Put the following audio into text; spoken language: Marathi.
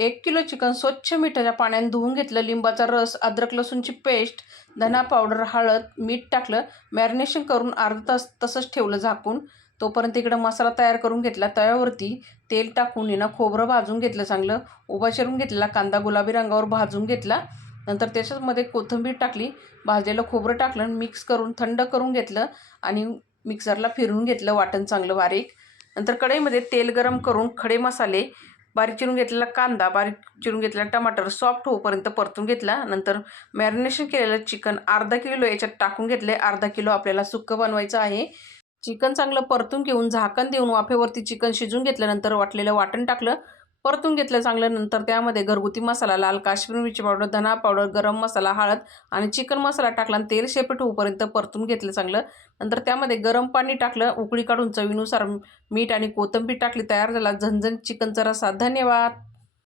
1 किलो चिकन स्वच्छ मिठाच्या पाण्याने धुवून घेतलं. लिंबाचा रस, अद्रक लसूणची पेस्ट, धना पावडर, हळद, मीठ टाकलं. मॅरिनेशन करून अर्धा तास तसंच ठेवलं झाकून. तोपर्यंत इकडं मसाला तयार करून घेतला. तव्यावरती तेल टाकून खोबरं भाजून घेतलं चांगलं. उभा चिरून घेतलेला कांदा गुलाबी रंगावर भाजून घेतला. नंतर त्याच्यामध्ये कोथिंबीर टाकली. भाजलेलं खोबरं टाकलं. मिक्स करून थंड करून घेतलं आणि मिक्सरला फिरवून घेतलं वाटण चांगलं बारीक. नंतर कढईमध्ये तेल गरम करून खडे मसाले, बारीक चिरून घेतलेला कांदा, बारीक चिरून घेतलेला टमाटर सॉफ्ट होईपर्यंत परतून घेतला. नंतर मॅरिनेशन केलेलं चिकन अर्धा किलो याच्यात टाकून घेतले. अर्धा किलो आपल्याला सुक्कं बनवायचं आहे. चिकन चांगलं परतून घेऊन झाकण देऊन वाफेवरती चिकन शिजून घेतल्यानंतर वाटलेलं वाटण टाकलं. परतून घेतलं चांगलं. नंतर त्यामध्ये घरगुती मसाला, लाल काश्मीरी मिरची पावडर, धना पावडर, गरम मसाला, हळद आणि चिकन मसाला टाकला आणि तेल शेपट होईपर्यंत परतून घेतलं चांगलं. नंतर त्यामध्ये गरम पाणी टाकलं. उकळी काढून चवीनुसार मीठ आणि कोथिंबीर टाकली. तयार झाला झणझणीत चिकनचा रस्सा. धन्यवाद.